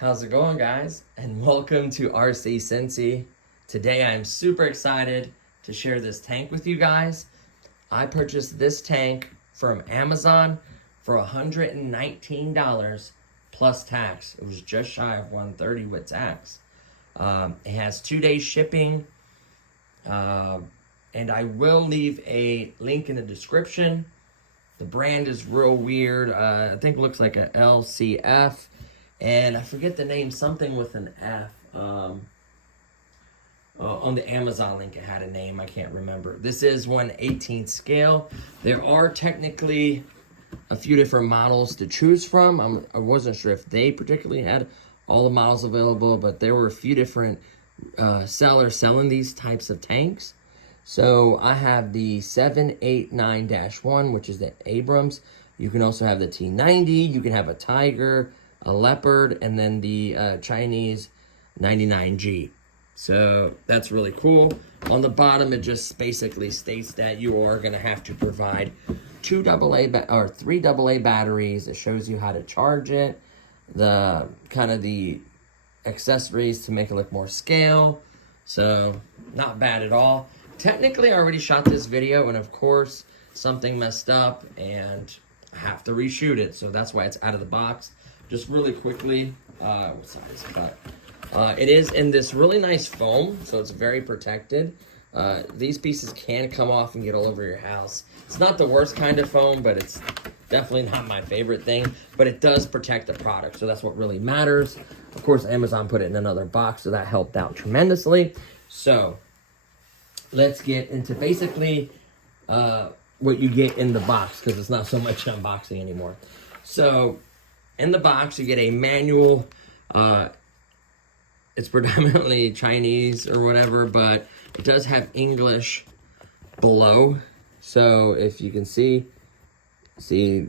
How's it going, guys? And welcome to RC Cincy. Today I am super excited to share this tank with you guys. I purchased this tank from Amazon for $119 plus tax. It was just shy of $130 with tax. It has 2 days shipping, and I will leave a link in the description. The brand is real weird. I think it looks like a LCF. And I forget the name, something with an F. On the Amazon link, it had a name. I can't remember. This is 1/18th scale. There are technically a few different models to choose from. I wasn't sure if they particularly had all the models available, but there were a few different sellers selling these types of tanks. So I have the 789-1, which is the Abrams. You can also have the T90. You can have a Tiger, a Leopard, and then the Chinese 99G. So that's really cool. On the bottom, it just basically states that you are going to have to provide 3 AA batteries. It shows you how to charge it, the accessories to make it look more scale. So not bad at all. Technically, I already shot this video, and of course, something messed up, and I have to reshoot it. So that's why it's out of the box. Just really quickly, what size cut? It is in this really nice foam, so it's very protected. These pieces can come off and get all over your house. It's not the worst kind of foam, but it's definitely not my favorite thing. But it does protect the product, so that's what really matters. Of course, Amazon put it in another box, so that helped out tremendously. So let's get into basically what you get in the box, because it's not so much unboxing anymore. So in the box, you get a manual. It's predominantly Chinese or whatever, but it does have English below. So if you can see the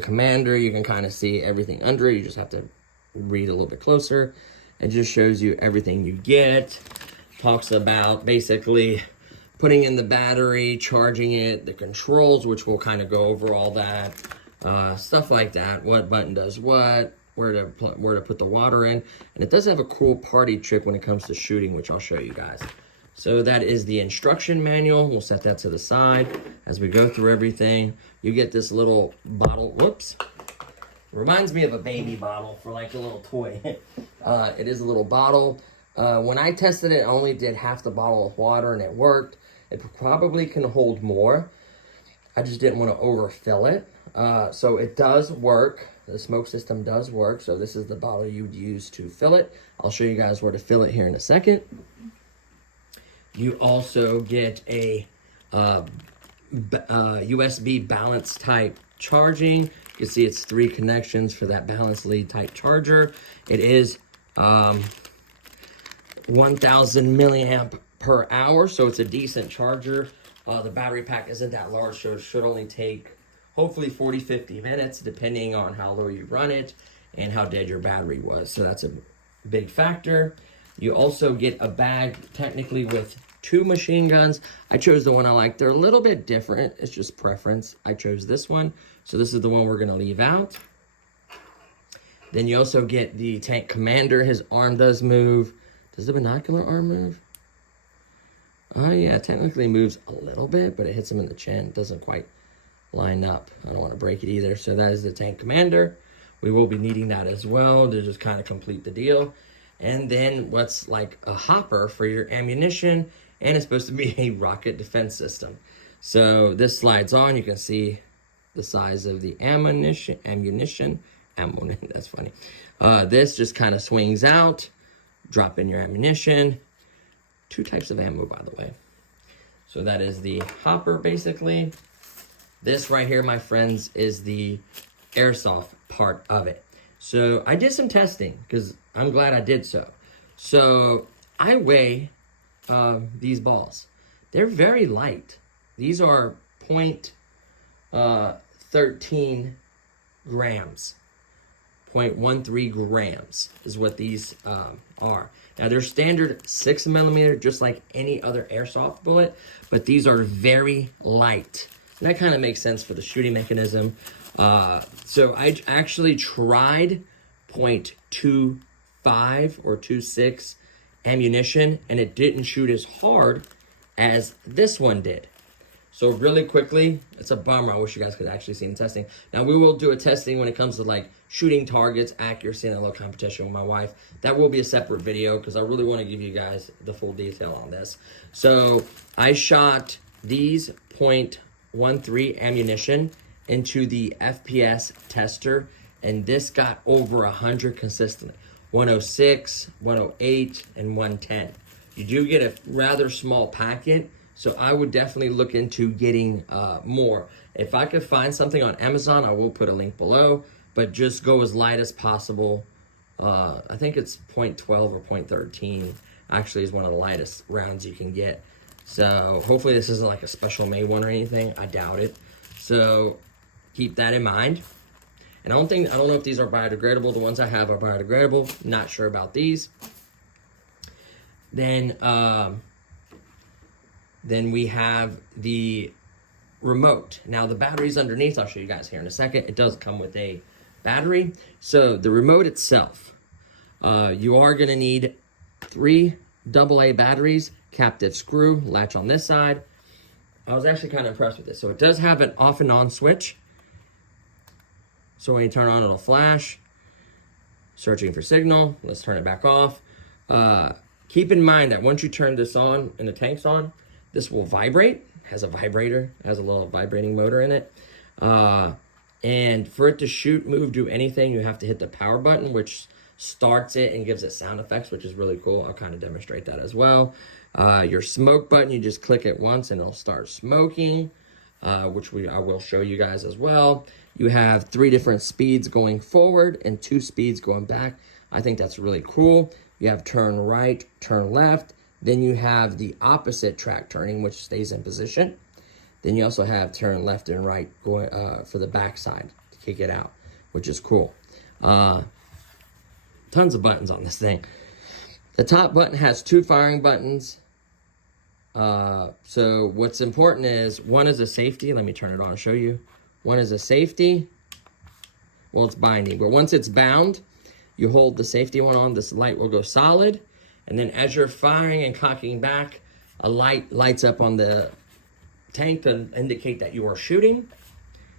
commander, you can kind of see everything under it. You just have to read a little bit closer. It just shows you everything you get. Talks about basically putting in the battery, charging it, the controls, which we'll kind of go over all that. Stuff like that, what button does what, where to put the water in. And it does have a cool party trick when it comes to shooting, which I'll show you guys. So that is the instruction manual. We'll set that to the side as we go through everything. You get this little bottle. Whoops. Reminds me of a baby bottle for like a little toy. It is a little bottle. When I tested it, I only did half the bottle of water and it worked. It probably can hold more. I just didn't want to overfill it. So it does work. The smoke system does work. So this is the bottle you would use to fill it. I'll show you guys where to fill it here in a second. You also get a USB balance type charging. You can see it's 3 connections for that balance lead type charger. It is 1000 milliamp per hour, so it's a decent charger. The battery pack isn't that large, so it should only take hopefully 40-50 minutes, depending on how low you run it and how dead your battery was. So that's a big factor. You also get a bag technically with 2 machine guns. I chose the one I like. They're a little bit different. It's just preference. I chose this one. So this is the one we're going to leave out. Then you also get the tank commander. His arm does move. Does the binocular arm move? Oh yeah, technically moves a little bit, but it hits him in the chin. It doesn't quite line up. I don't want to break it either. So that is the tank commander. We will be needing that as well to just kind of complete the deal. And then what's like a hopper for your ammunition, and it's supposed to be a rocket defense system. So this slides on. You can see the size of the ammunition. That's funny. This just kind of swings out. Drop in your ammunition. 2 types of ammo, by the way. So that is the hopper, basically. This right here, my friends, is the airsoft part of it. So I did some testing, because I'm glad I did so. So I weigh these balls. They're very light. These are 0.13 grams. 0.13 grams is what these are. Now they're standard 6mm, just like any other airsoft bullet, but these are very light. And that kind of makes sense for the shooting mechanism. So I actually tried 0.25 or 0.26 ammunition, and it didn't shoot as hard as this one did. So really quickly, it's a bummer. I wish you guys could actually see the testing. Now we will do a testing when it comes to like shooting targets, accuracy, and a little competition with my wife. That will be a separate video because I really want to give you guys the full detail on this. So I shot these 0.13 ammunition into the FPS tester, and this got over 100 consistently. 106, 108, and 110. You do get a rather small packet, so I would definitely look into getting more. If I could find something on Amazon, I will put a link below, but just go as light as possible. I think it's 0.12 or 0.13 actually is one of the lightest rounds you can get. So hopefully this isn't like a special made one or anything. I doubt it. So keep that in mind. And I don't know if these are biodegradable. The ones I have are biodegradable. Not sure about these. Then we have the remote. Now the battery's underneath. I'll show you guys here in a second. It does come with a battery. So the remote itself, you are going to need 3 AA batteries, captive screw, latch on this side. I was actually kind of impressed with this. So it does have an off and on switch. So when you turn on, it'll flash. Searching for signal. Let's turn it back off. Keep in mind that once you turn this on and the tank's on, this will vibrate. Has a vibrator. Has a little vibrating motor in it. And for it to shoot, move, do anything, you have to hit the power button, which starts it and gives it sound effects, which is really cool. I'll kind of demonstrate that as well. Your smoke button, you just click it once and it'll start smoking, which I will show you guys as well. You have 3 different speeds going forward and 2 speeds going back. I think that's really cool. You have turn right, turn left. Then you have the opposite track turning, which stays in position. Then you also have turn left and right going for the back side to kick it out, which is cool. Tons of buttons on this thing. The top button has 2 firing buttons. So what's important is one is a safety. Let me turn it on and show you. One is a safety. Well, it's binding, but once it's bound, you hold the safety one on. This light will go solid. And then as you're firing and cocking back, a light lights up on the tank to indicate that you are shooting.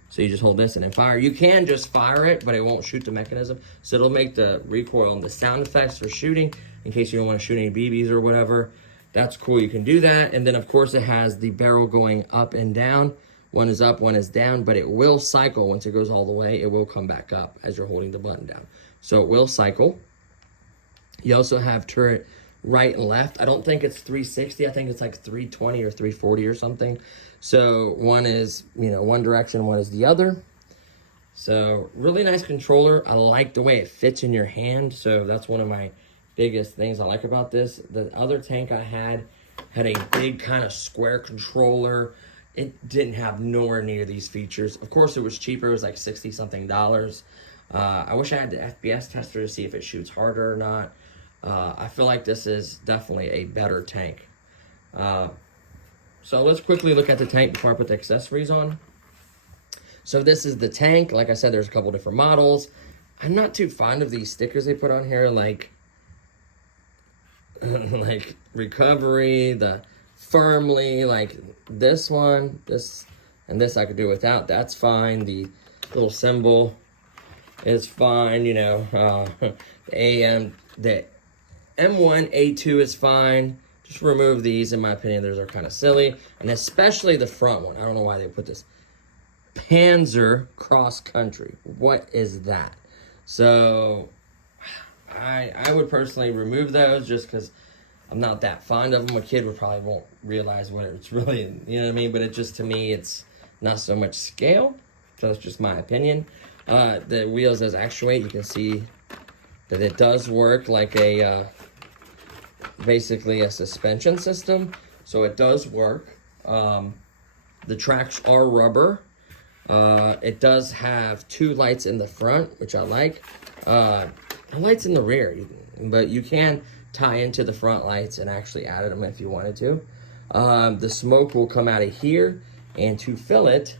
So you just hold this and then fire. You can just fire it, but it won't shoot the mechanism. So it'll make the recoil and the sound effects for shooting in case you don't want to shoot any BBs or whatever. That's cool. You can do that. And then, of course, it has the barrel going up and down. One is up, one is down, but it will cycle once it goes all the way. It will come back up as you're holding the button down. So it will cycle. You also have turret right and left. I don't think it's 360. I think it's like 320 or 340 or something. So one is, one direction, one is the other. So really nice controller. I like the way it fits in your hand. So that's one of my biggest things I like about this. The other tank I had a big kind of square controller. It didn't have nowhere near these features. Of course, it was cheaper. It was like $60-something. I wish I had the FPS tester to see if it shoots harder or not. I feel like this is definitely a better tank. So let's quickly look at the tank before I put the accessories on. So this is the tank. Like I said, there's a couple different models. I'm not too fond of these stickers they put on here, like like recovery, the firmly, like this one, this, and this I could do without. That's fine. The little symbol is fine. The M1, A2 is fine. Just remove these. In my opinion, those are kind of silly. And especially the front one. I don't know why they put this. Panzer Cross Country. What is that? So, I would personally remove those just because I'm not that fond of them. A kid would probably won't realize what it's really, you know what I mean? But it just, to me, it's not so much scale. So that's just my opinion. The wheels as actuate, you can see that it does work like a, basically a suspension system. So it does work. The tracks are rubber. It does have 2 lights in the front, which I like. The lights in the rear, but you can tie into the front lights and actually add them if you wanted to. The smoke will come out of here, and to fill it,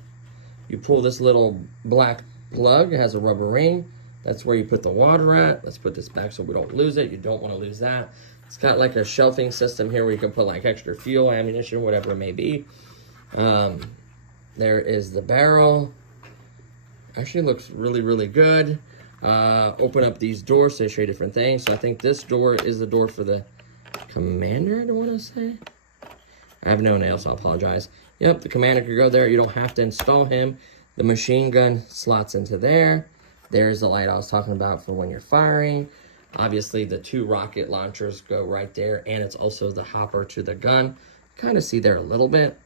you pull this little black plug. It has a rubber ring. That's where you put the water at. Let's put this back so we don't lose it. You don't want to lose that. It's got like a shelving system here where you can put like extra fuel, ammunition, whatever it may be. There is the barrel. Actually looks really, really good. Open up these doors to show you different things. So I think this door is the door for the commander, I don't want to say. I have no nails, so I apologize. Yep, the commander could go there. You don't have to install him. The machine gun slots into there. There's the light I was talking about for when you're firing. Obviously, the 2 rocket launchers go right there, and it's also the hopper to the gun. Kind of see there a little bit.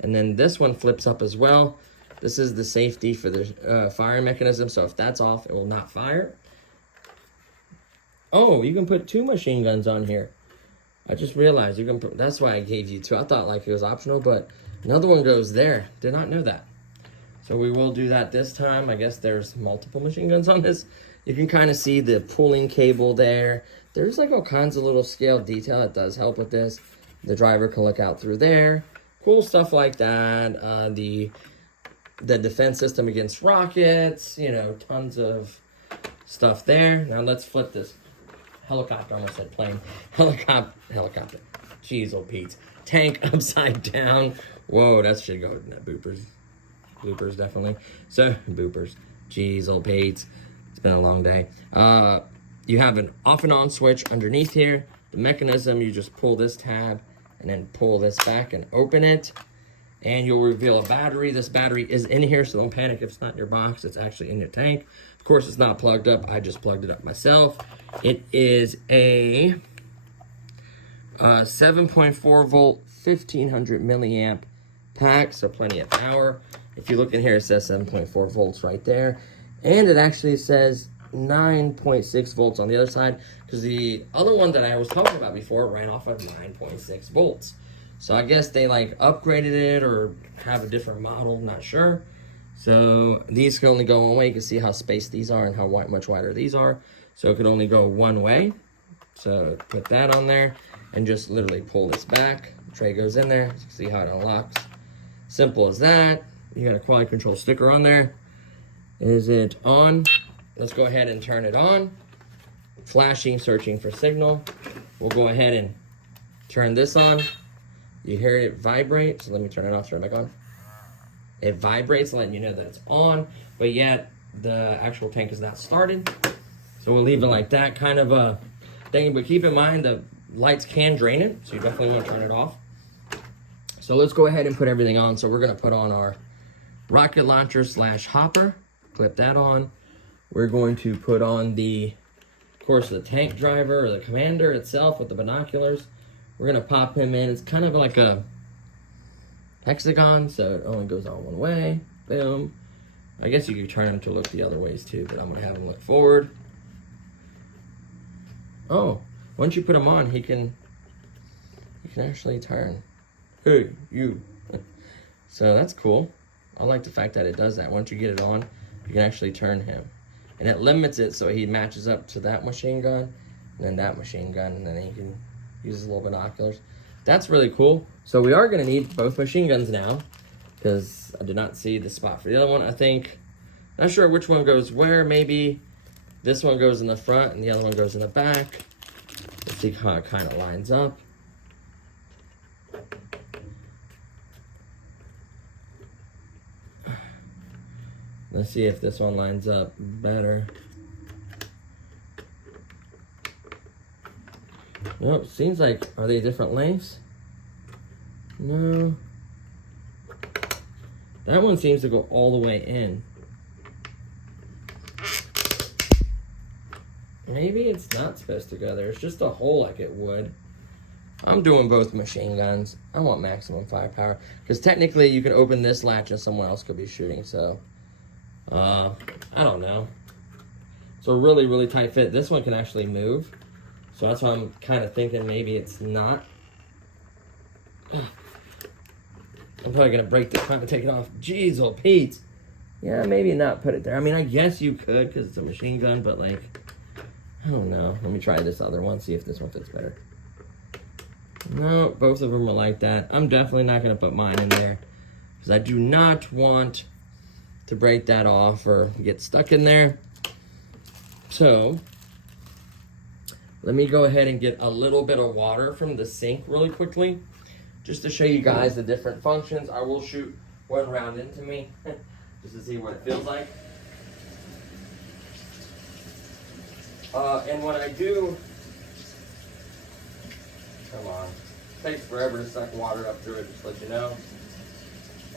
And then this one flips up as well. This is the safety for the firing mechanism, so if that's off, it will not fire. Oh, you can put 2 machine guns on here. I just realized you can put, that's why I gave you 2. I thought like it was optional, but another one goes there. Did not know that. So we will do that this time. I guess there's multiple machine guns on this. You can kind of see the pulling cable there. There's like all kinds of little scale detail that does help with this. The driver can look out through there. Cool stuff like that. The defense system against rockets. You know, tons of stuff there. Now let's flip this helicopter. I almost said plane. Helicopter. Jeez, oh Pete. Tank upside down. Whoa, that should go in the boopers. Bloopers, definitely. So, boopers. Jeez, old Pete. It's been a long day. You have an off and on switch underneath here. The mechanism, you just pull this tab and then pull this back and open it. And you'll reveal a battery. This battery is in here, so don't panic if it's not in your box. It's actually in your tank. Of course, it's not plugged up. I just plugged it up myself. It is a 7.4 volt, 1500 milliamp pack, so plenty of power. If you look in here, it says 7.4 volts right there. And it actually says 9.6 volts on the other side, because the other one that I was talking about before ran off of 9.6 volts. So I guess they like upgraded it or have a different model, not sure. So these can only go one way. You can see how spaced these are and how much wider these are. So it could only go one way. So put that on there and just literally pull this back. The tray goes in there. You can see how it unlocks. Simple as that. You got a quality control sticker on there. Is it on? Let's go ahead and turn it on. Flashing, searching for signal. We'll go ahead and turn this on. You hear it vibrate. So let me turn it off, turn it back on. It vibrates, letting you know that it's on, but yet the actual tank is not started. So we'll leave it like that, kind of a thing. But keep in mind the lights can drain it, so you definitely want to turn it off. So let's go ahead and put everything on. So we're going to put on our rocket launcher / hopper. Clip that on. We're going to put on the, of course, the tank driver or the commander itself with the binoculars. We're going to pop him in. It's kind of like a hexagon, so it only goes on one way. Boom. I guess you could turn him to look the other ways too, but I'm going to have him look forward. Oh, once you put him on, he can actually turn. Hey, you. So that's cool. I like the fact that it does that. Once you get it on, you can actually turn him. And it limits it so he matches up to that machine gun, and then that machine gun, and then he can use his little binoculars. That's really cool. So we are going to need both machine guns now, because I did not see the spot for the other one. I think, not sure which one goes where. Maybe this one goes in the front and the other one goes in the back. Let's see how it kind of lines up. Let's see if this one lines up better. Nope, seems like, are they different lengths? No. That one seems to go all the way in. Maybe it's not supposed to go there. It's just a hole like it would. I'm doing both machine guns. I want maximum firepower. Because technically you could open this latch and someone else could be shooting, so. I don't know. So really, really tight fit. This one can actually move. So that's why I'm kind of thinking maybe it's not. I'm probably going to break this time and take it off. Jeez, oh Pete. Yeah, maybe not put it there. I mean, I guess you could because it's a machine gun, but like, I don't know. Let me try this other one, see if this one fits better. No, both of them are like that. I'm definitely not going to put mine in there because I do not want to break that off or get stuck in there. So let me go ahead and get a little bit of water from the sink really quickly just to show you guys the different functions. I will shoot one round into me just to see what it feels like. And when I do, come on, it takes forever to suck water up through it, just to let you know.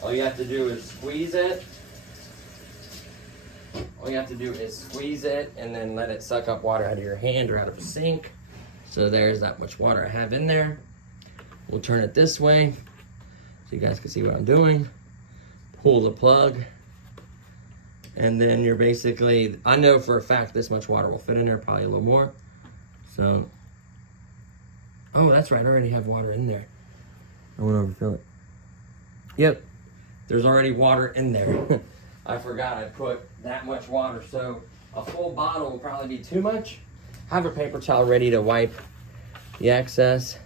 All you have to do is squeeze it. All you have to do is squeeze it and then let it suck up water out of your hand or out of a sink. So there's that much water I have in there. We'll turn it this way so you guys can see what I'm doing. Pull the plug. And then you're basically, I know for a fact this much water will fit in there, probably a little more. So, oh, that's right, I already have water in there. I won't overfill it. Yep, there's already water in there. I forgot I put that much water, so a full bottle will probably be too much. Have a paper towel ready to wipe the excess.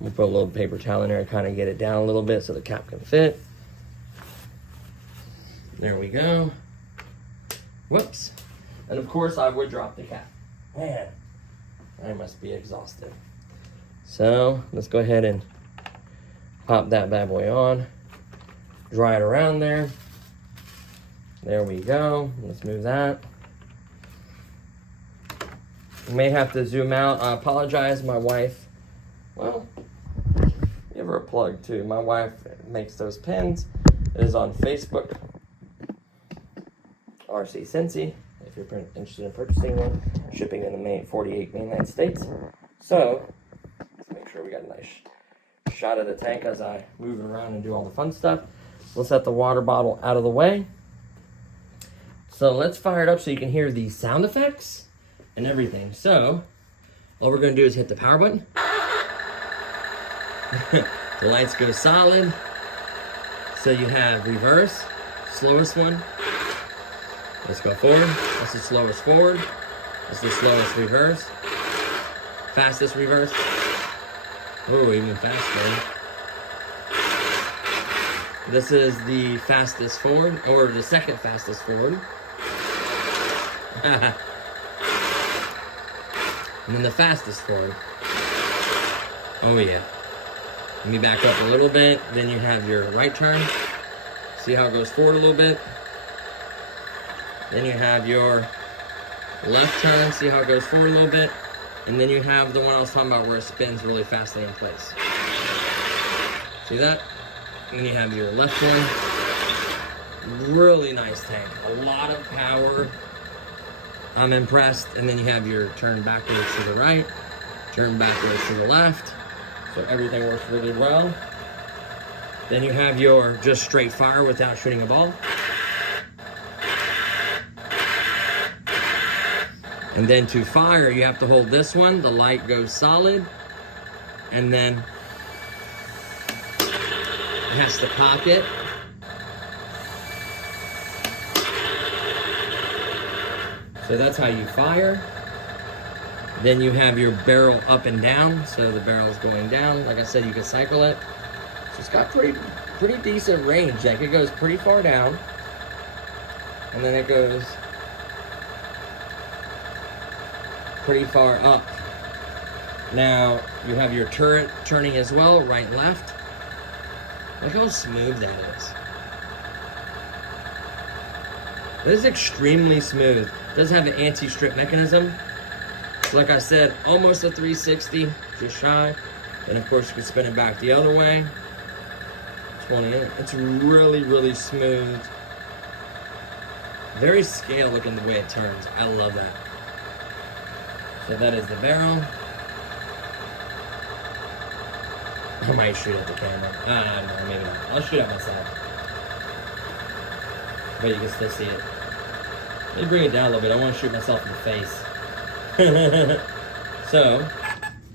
We'll put a little paper towel in there and kind of get it down a little bit so the cap can fit. There we go. Whoops. And of course I would drop the cap. Man, I must be exhausted. So let's go ahead and pop that bad boy on. Dry it around there. There we go. Let's move that. You may have to zoom out. I apologize, my wife. Well, give her a plug too. My wife makes those pins. It is on Facebook. RC Cincy, if you're interested in purchasing one. Shipping in the 48 mainland states. So, let's make sure we got a nice shot of the tank as I move it around and do all the fun stuff. We'll set the water bottle out of the way. So let's fire it up so you can hear the sound effects and everything. So all we're going to do is hit the power button. The lights go solid. So you have reverse, slowest one. Let's go forward. That's the slowest forward. That's the slowest reverse. Fastest reverse. Oh, even faster. This is the fastest forward, or the second fastest forward. And then the fastest forward. Oh yeah. Let me back up a little bit. Then you have your right turn. See how it goes forward a little bit. Then you have your left turn. See how it goes forward a little bit. And then you have the one I was talking about where it spins really fastly in place. See that? And then you have your left one. Really nice tank. A lot of power. I'm impressed. And then you have your turn backwards to the right, turn backwards to the left. So everything works really well. Then you have your just straight fire without shooting a ball. And then to fire, you have to hold this one. The light goes solid. And then it has to cock it. So that's how you fire. Then you have your barrel up and down. So the barrel is going down. Like I said, you can cycle it. So it's got pretty decent range. Like it goes pretty far down. And then it goes pretty far up. Now you have your turret turning as well, right and left. Look how smooth that is. This is extremely smooth. It does have an anti-strip mechanism. So like I said, almost a 360, just shy. And of course you can spin it back the other way. 28. It's really, really smooth. Very scale looking the way it turns. I love that. So that is the barrel. I might shoot at the camera. No, maybe not. I'll shoot at myself. But you can still see it. Let me bring it down a little bit. I want to shoot myself in the face. So,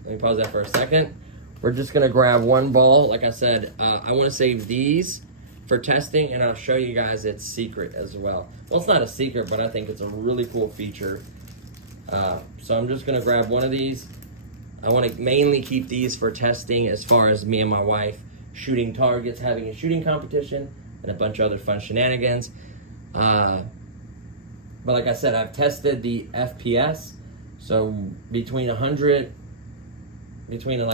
let me pause that for a second. We're just going to grab one ball. Like I said, I want to save these for testing, and I'll show you guys its secret as well. Well, it's not a secret, but I think it's a really cool feature. So I'm just going to grab one of these. I want to mainly keep these for testing as far as me and my wife shooting targets, having a shooting competition, and a bunch of other fun shenanigans. But like I said, I've tested the FPS. So between like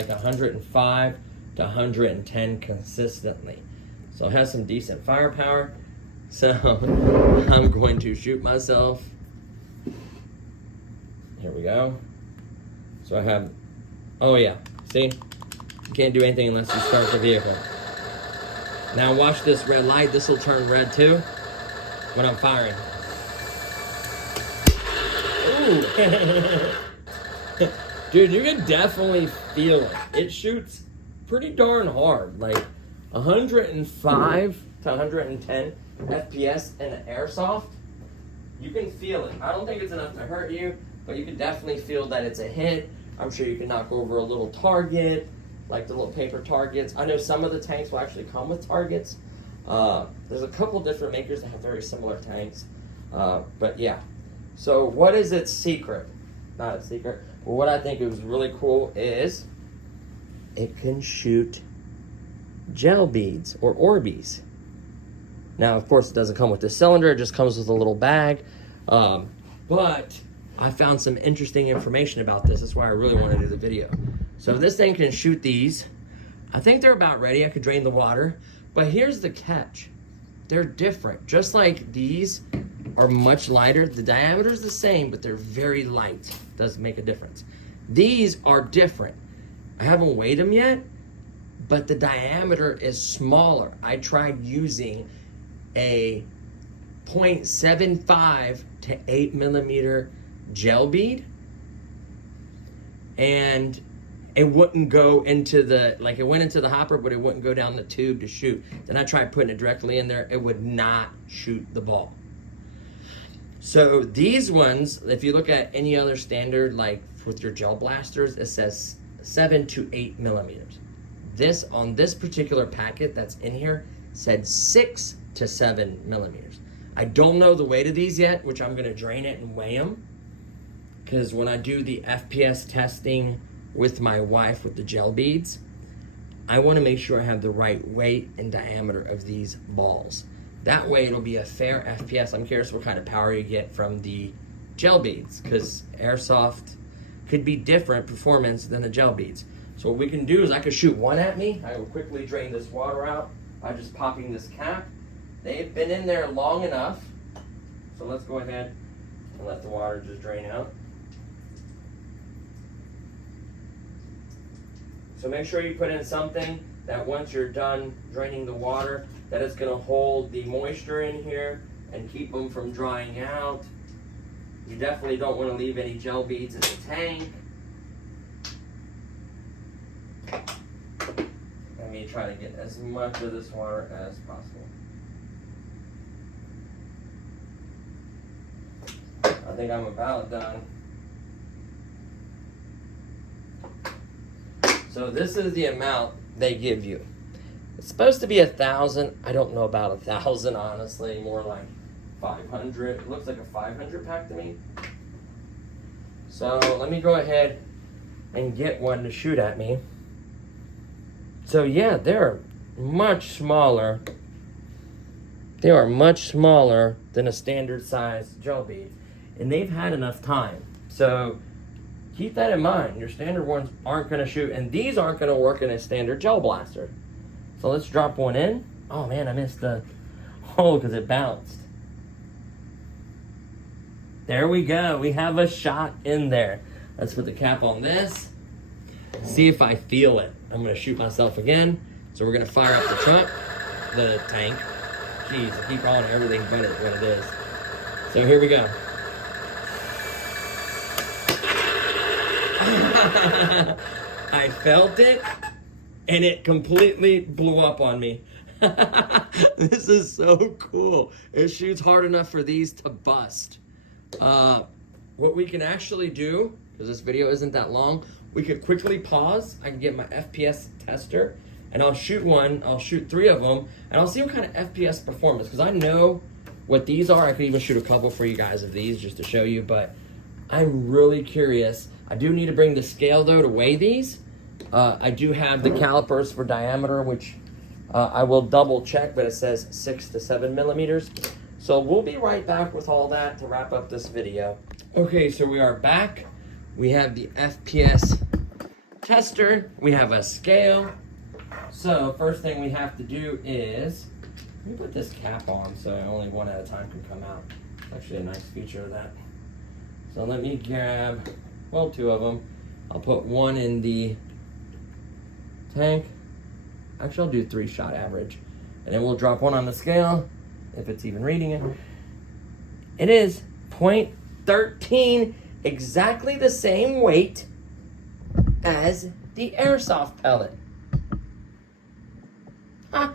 105 to 110 consistently. So it has some decent firepower. So I'm going to shoot myself. Here we go. So I have, oh yeah, see? You can't do anything unless you start the vehicle. Now watch this red light. This will turn red too when I'm firing. Ooh. Dude, you can definitely feel it. It shoots pretty darn hard. Like 105 to 110 FPS in an airsoft. You can feel it. I don't think it's enough to hurt you, but you can definitely feel that it's a hit. I'm sure you can knock over a little target, like the little paper targets. I know some of the tanks will actually come with targets. There's a couple different makers that have very similar tanks. But yeah. So what is its secret? Not a secret. But what I think is really cool is it can shoot gel beads or Orbeez. Now, of course, it doesn't come with the cylinder. It just comes with a little bag. But I found some interesting information about this. That's why I really want to do the video. So this thing can shoot these. I think they're about ready. I could drain the water. But here's the catch. They're different. Just like these are much lighter. The diameter is the same, but they're very light. Does make a difference. These are different. I haven't weighed them yet, but the diameter is smaller. I tried using a 0.75 to 8 millimeter gel bead, and it wouldn't go into the, like it went into the hopper, but it wouldn't go down the tube to shoot. Then I tried putting it directly in there. It would not shoot the ball. So these ones, if you look at any other standard, like with your gel blasters, it says 7 to 8 millimeters. This, on this particular packet that's in here, said 6 to 7 millimeters. I don't know the weight of these yet, which I'm gonna drain it and weigh them. Because when I do the FPS testing with my wife with the gel beads, I wanna make sure I have the right weight and diameter of these balls. That way it'll be a fair FPS. I'm curious what kind of power you get from the gel beads, because airsoft could be different performance than the gel beads. So what we can do is I could shoot one at me. I will quickly drain this water out by just popping this cap. They've been in there long enough. So let's go ahead and let the water just drain out. So make sure you put in something that once you're done draining the water, that it's gonna hold the moisture in here and keep them from drying out. You definitely don't wanna leave any gel beads in the tank. Let me try to get as much of this water as possible. I think I'm about done. So this is the amount they give you. It's supposed to be 1,000. I don't know about 1,000, honestly. More like 500. It looks like a 500 pack to me. So let me go ahead and get one to shoot at me. So yeah, they're much smaller. They are much smaller than a standard size gel bead. And they've had enough time. So keep that in mind. Your standard ones aren't gonna shoot, and these aren't gonna work in a standard gel blaster. So let's drop one in. Oh man, I missed the hole because it bounced. There we go. We have a shot in there. Let's put the cap on this. See if I feel it. I'm gonna shoot myself again. So we're gonna fire up the tank. Jeez, I keep calling everything but what it is. So here we go. I felt it. and it completely blew up on me. This is so cool. It shoots hard enough for these to bust. What we can actually do, because this video isn't that long, we could quickly pause. I can get my FPS tester, and I'll shoot one. I'll shoot 3 of them, and I'll see what kind of FPS performance, because I know what these are. I could even shoot a couple for you guys of these just to show you, but I'm really curious. I do need to bring the scale, though, to weigh these. I do have the calipers for diameter, which I will double check, but it says 6 to 7 millimeters. So we'll be right back with all that to wrap up this video. Okay, so we are back. We have the FPS tester. We have a scale. So first thing we have to do is, let me put this cap on so only one at a time can come out. It's actually a nice feature of that. So let me grab, well, 2 of them. I'll put one in the tank. Actually, I'll do 3-shot average. And then we'll drop one on the scale, if it's even reading it. It is 0.13, exactly the same weight as the airsoft pellet. Huh,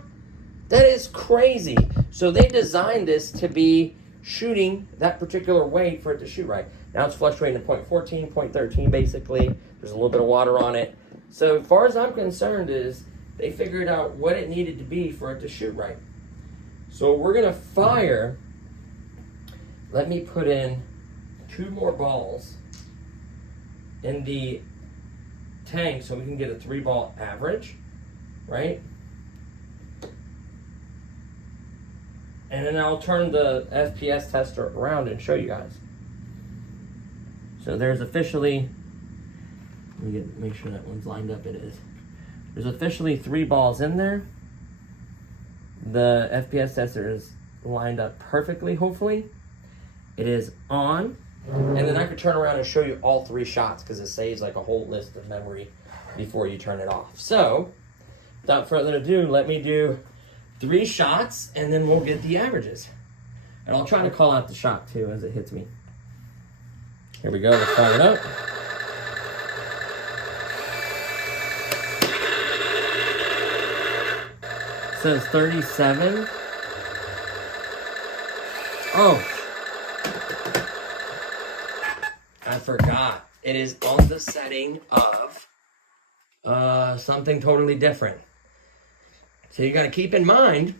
that is crazy. So they designed this to be shooting that particular weight for it to shoot right. Now it's fluctuating to 0.14, 0.13 basically. There's a little bit of water on it. So as far as I'm concerned is, they figured out what it needed to be for it to shoot right. So we're gonna fire, let me put in 2 more balls in the tank so we can get a 3-ball average, right? And then I'll turn the FPS tester around and show you guys. So there's officially, let me make sure that one's lined up, it is. There's officially 3 balls in there. The FPS tester is lined up perfectly, hopefully. It is on. And then I could turn around and show you all 3 shots because it saves like a whole list of memory before you turn it off. So, without further ado, let me do 3 shots and then we'll get the averages. And I'll try to call out the shot too as it hits me. Here we go, let's fire it up. It says 37. Oh, I forgot. It is on the setting of something totally different. So you got to keep in mind,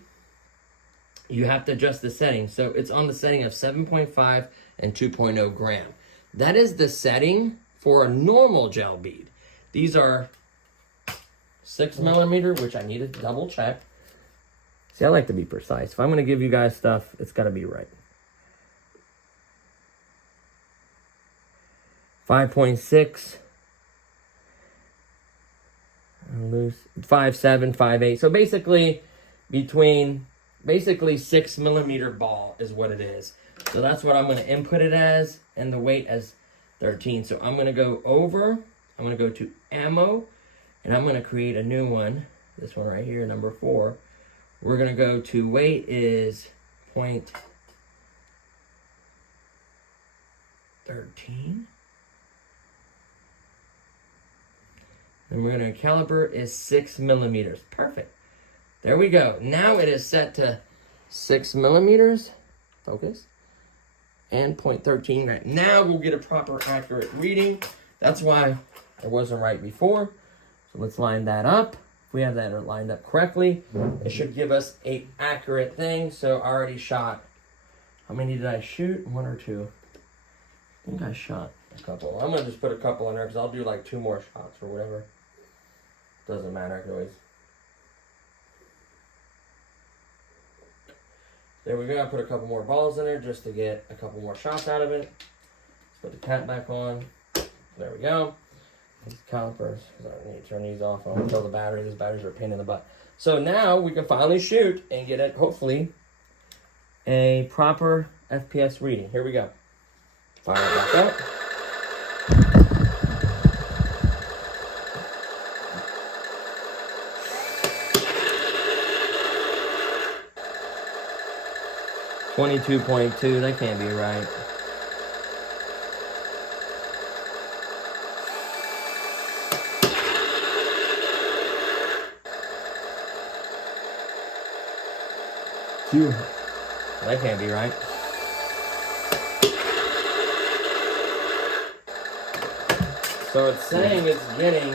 you have to adjust the setting. So it's on the setting of 7.5 and 2.0 gram. That is the setting for a normal gel bead. These are 6 millimeter, which I need to double check. See, I like to be precise. If I'm going to give you guys stuff, it's got to be right. 5.6. Loose. 5.7, 5.8. So basically, basically 6 millimeter ball is what it is. So that's what I'm going to input it as, and the weight as 13. So I'm going to go over. I'm going to go to ammo, and I'm going to create a new one. This one right here, number 4. We're going to go to weight is 0.13. And we're going to caliber is 6 millimeters. Perfect. There we go. Now it is set to 6 millimeters. Focus. And 0.13. Right. Now we'll get a proper accurate reading. That's why it wasn't right before. So let's line that up. If we have that lined up correctly, it should give us an accurate thing. So I already shot. How many did I shoot? 1 or 2? I think I shot a couple. I'm going to just put a couple in there because I'll do like 2 more shots or whatever. Doesn't matter. I can always. There we go. I put a couple more balls in there just to get a couple more shots out of it. Let's put the cap back on. There we go. These calipers, because I need to turn these off. I want to kill the battery. These batteries are a pain in the butt. So now we can finally shoot and get it, hopefully, a proper FPS reading. Here we go. Fire it back up. .2, that can't be right. 2. That can't be right. So it's saying it's getting.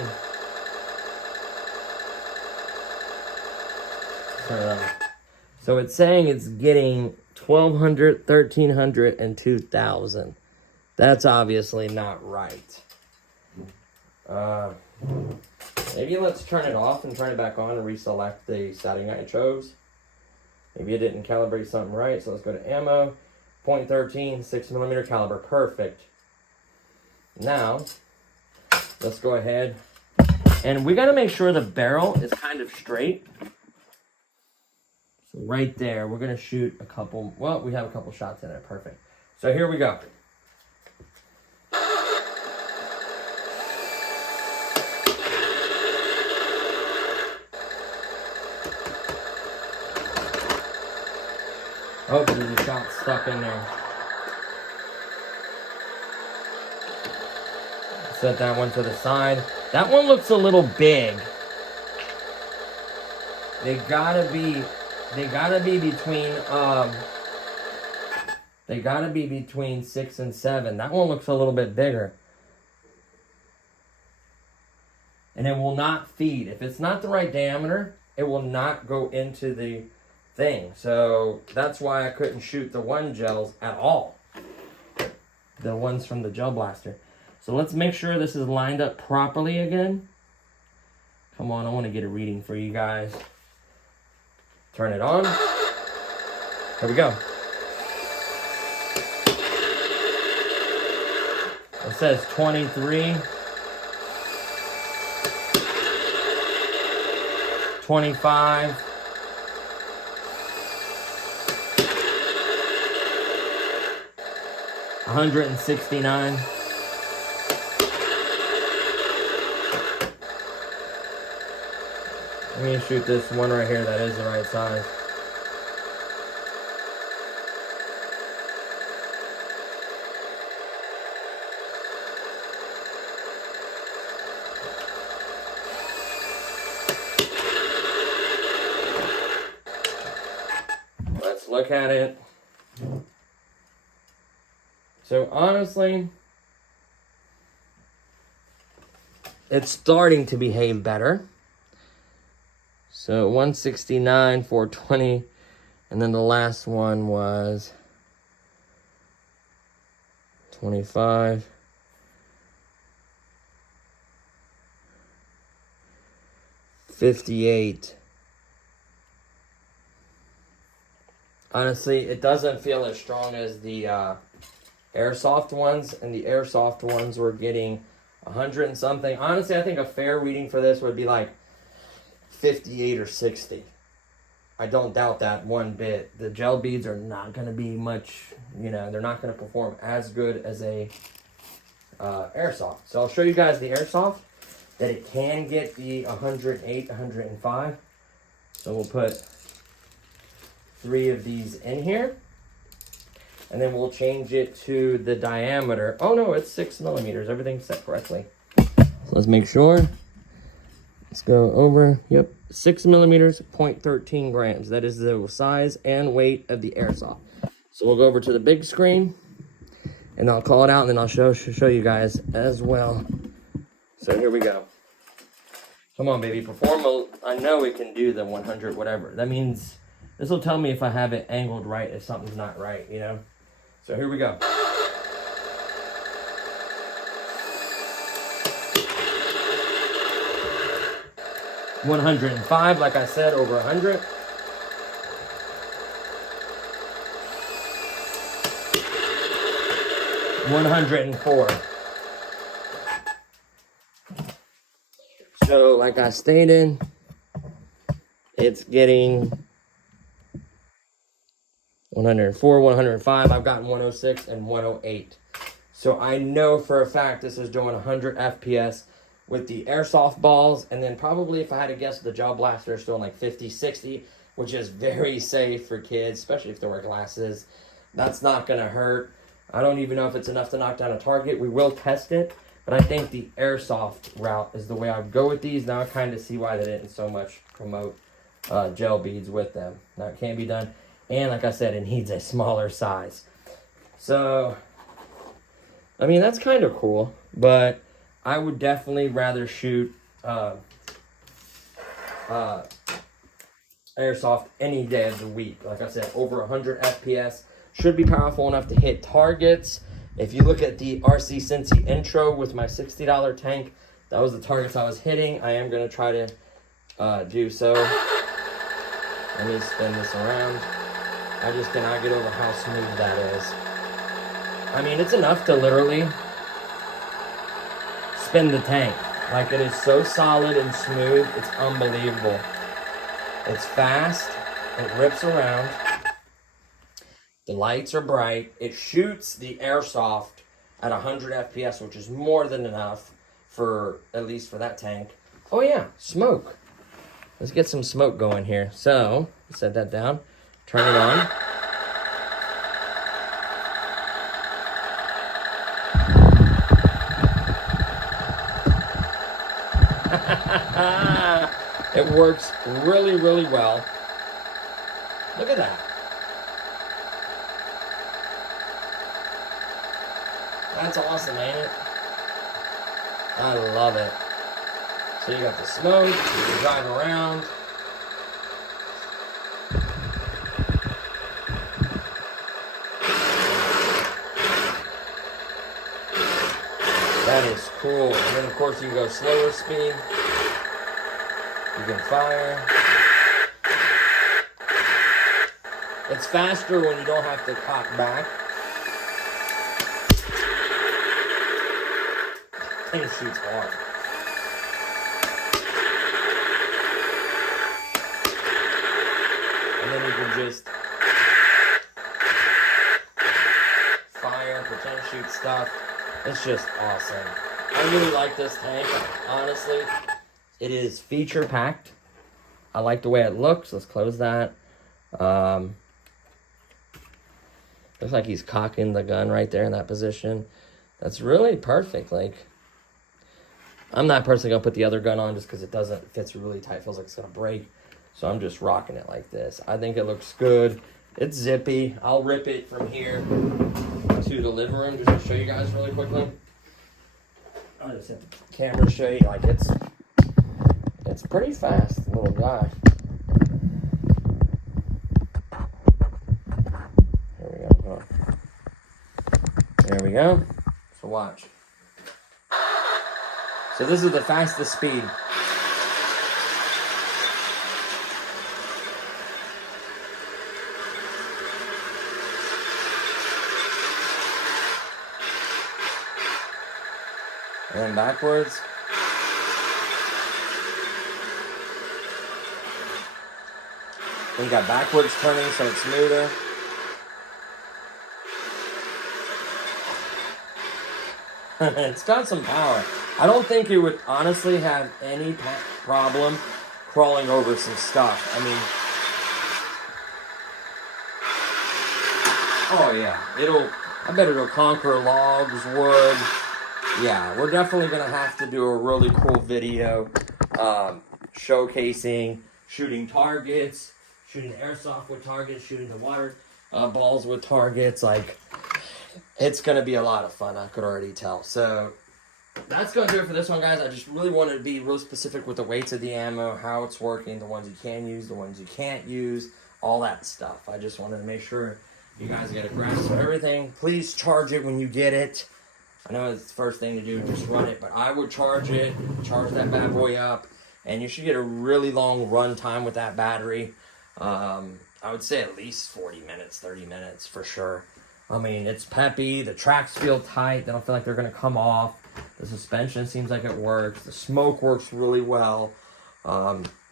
So it's saying it's getting 1,200, 1,300, and 2,000. That's obviously not right. Maybe let's turn it off and turn it back on and reselect the setting I chose. Maybe it didn't calibrate something right. So let's go to ammo, .13, 6mm caliber. Perfect. Now, let's go ahead. And we got to make sure the barrel is kind of straight. So right there, we're going to shoot a couple. Well, we have a couple shots in it. Perfect. So here we go. Oh, there's a shot stuck in there. Set that one to the side. That one looks a little big. They gotta be between 6 and 7. That one looks a little bit bigger. And it will not feed. If it's not the right diameter, it will not go into the thing. So that's why I couldn't shoot the one gels at all. The ones from the gel blaster. So let's make sure this is lined up properly again. Come on, I want to get a reading for you guys. Turn it on. Here we go. It says 23, 25, 169. Let me shoot this one right here that is the right size. Let's look at it. So honestly, it's starting to behave better. So 169, 420, and then the last one was 25. 58. Honestly, it doesn't feel as strong as the airsoft ones, and the airsoft ones were getting 100 and something. Honestly, I think a fair reading for this would be like 58 or 60. I don't doubt that one bit. The gel beads are not going to be much, you know, they're not going to perform as good as a airsoft. So I'll show you guys the airsoft, that it can get the 108, 105. So we'll put 3 of these in here. And then we'll change it to the diameter. Oh no, it's 6 millimeters. Everything's set correctly. So let's make sure. Let's go over. Yep, 6 millimeters, 0.13 grams. That is the size and weight of the airsoft. So we'll go over to the big screen, and I'll call it out, and then I'll show you guys as well. So here we go. Come on, baby, perform. I know we can do the 100, whatever. That means this will tell me if I have it angled right, if something's not right, you know. So here we go. $105, like I said, over 100. $104. So, like I stated, it's getting 104, 105. I've gotten 106 and 108. So I know for a fact this is doing 100 FPS with the airsoft balls, and then probably, if I had to guess, the gel blaster is doing like 50, 60, which is very safe for kids, especially if they wear glasses. That's not going to hurt. I don't even know if it's enough to knock down a target. We will test it, but I think the airsoft route is the way I would go with these. Now I kind of see why they didn't so much promote gel beads with them. Now it can be done. And like I said, it needs a smaller size. So, I mean, that's kind of cool, but I would definitely rather shoot airsoft any day of the week. Like I said, over 100 FPS. Should be powerful enough to hit targets. If you look at the RC Cincy intro with my $60 tank, that was the targets I was hitting. I am going to try to do so. Let me spin this around. I just cannot get over how smooth that is. I mean, it's enough to literally spin the tank. Like, it is so solid and smooth, it's unbelievable. It's fast, it rips around. The lights are bright. It shoots the airsoft at 100 FPS, which is more than enough for, at least for that tank. Oh yeah, smoke. Let's get some smoke going here. So, set that down, turn it on. It works really, really well. Look at that. That's awesome, ain't it? I love it. So you got the smoke, you can drive around. That is cool. And then of course you can go slower speed. You can fire. It's faster when you don't have to cock back. And it shoots hard. And then you can just fire, pretend to shoot stuff. It's just awesome. I really like this tank, honestly. It is feature packed. I like the way it looks. Let's close that. Looks like he's cocking the gun right there in that position. That's really perfect. Like, I'm not personally gonna put the other gun on just because it fits really tight. Feels like it's gonna break. So I'm just rocking it like this. I think it looks good. It's zippy. I'll rip it from here to the living room just to show you guys really quickly. I'll just hit the camera to show you. Like, it's pretty fast, little guy. Here we go. There we go. So watch. So this is the fastest speed. And then backwards. Then you got backwards turning so it's smoother. It's got some power. I don't think it would honestly have any problem crawling over some stuff. I mean, oh yeah, I bet it'll conquer logs, wood. Yeah, we're definitely gonna have to do a really cool video showcasing shooting targets, shooting airsoft with targets, shooting the water balls with targets. Like, it's gonna be a lot of fun, I could already tell. So that's gonna do it for this one, guys. I just really wanted to be real specific with the weights of the ammo, how it's working, the ones you can use, the ones you can't use, all that stuff. I just wanted to make sure you guys get a grasp of everything. Please charge it when you get it. I know it's the first thing to do, just run it, but I would charge it, charge that bad boy up, and you should get a really long run time with that battery. I would say at least 40 minutes, 30 minutes for sure. I mean, it's peppy, the tracks feel tight, they don't feel like they're gonna come off. The suspension seems like it works. The smoke works really well.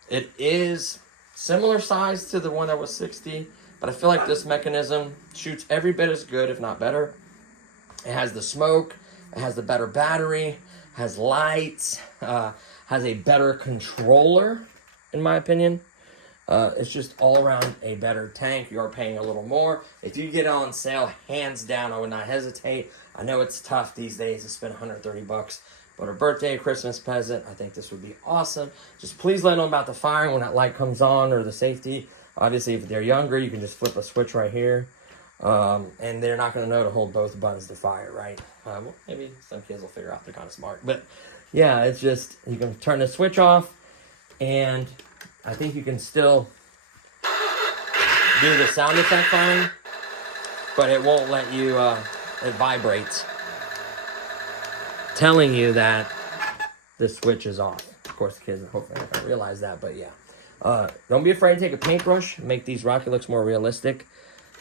It is similar size to the one that was 60, but I feel like this mechanism shoots every bit as good, if not better. It has the smoke, it has the better battery, has lights, has a better controller, in my opinion. It's just all around a better tank. You are paying a little more. If you get it on sale, hands down, I would not hesitate. I know it's tough these days to spend 130 bucks, but a birthday, Christmas present, I think this would be awesome. Just please let them know about the firing when that light comes on, or the safety. Obviously, if they're younger, you can just flip a switch right here. And they're not going to know to hold both buttons to fire, right? Well, maybe some kids will figure out they're kind of smart. But yeah, it's just, you can turn the switch off, and I think you can still do the sound effect fine, but it won't let you, it vibrates, telling you that the switch is off. Of course, the kids hopefully aren't going to realize that, but yeah. Don't be afraid to take a paintbrush, make these rocket looks more realistic.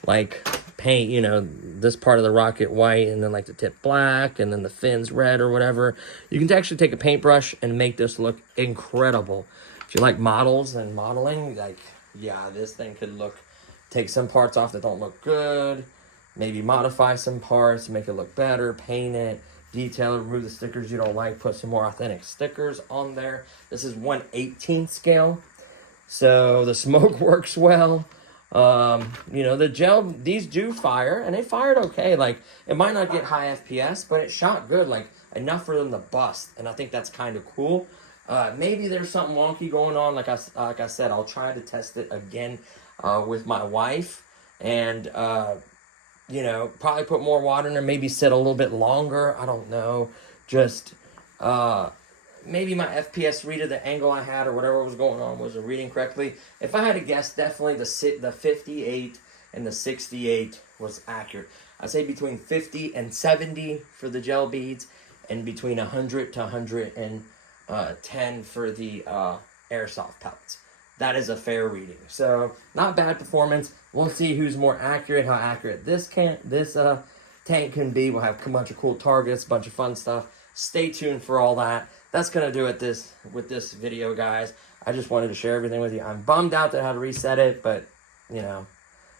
Like paint, you know, this part of the rocket white, and then like the tip black, and then the fins red or whatever. You can actually take a paintbrush and make this look incredible. If you like models and modeling, like, yeah, this thing could look, take some parts off that don't look good, maybe modify some parts, make it look better, paint it, detail it, remove the stickers you don't like, put some more authentic stickers on there. This is 1/18 scale, so the smoke works well. You know, the gel, these do fire, and they fired okay. Like, it might not get high FPS, but it shot good, like, enough for them to bust, and I think that's kind of cool. Maybe there's something wonky going on. Like I said, I'll try to test it again with my wife, and you know, probably put more water in there, maybe sit a little bit longer. I don't know. Just maybe my FPS reader, the angle I had or whatever was going on, wasn't reading correctly. If I had to guess, definitely the 58 and the 68 was accurate. I'd say between 50 and 70 for the gel beads, and between 100 to 110 for the airsoft pellets. That is a fair reading. So, not bad performance. We'll see who's more accurate, how accurate this tank can be. We'll have a bunch of cool targets, a bunch of fun stuff. Stay tuned for all that. That's going to do it with this video, guys. I just wanted to share everything with you. I'm bummed out that I had to reset it, but, you know,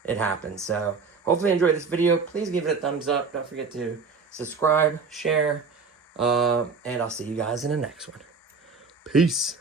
it happens. So, hopefully you enjoyed this video. Please give it a thumbs up. Don't forget to subscribe, share, and I'll see you guys in the next one. Peace.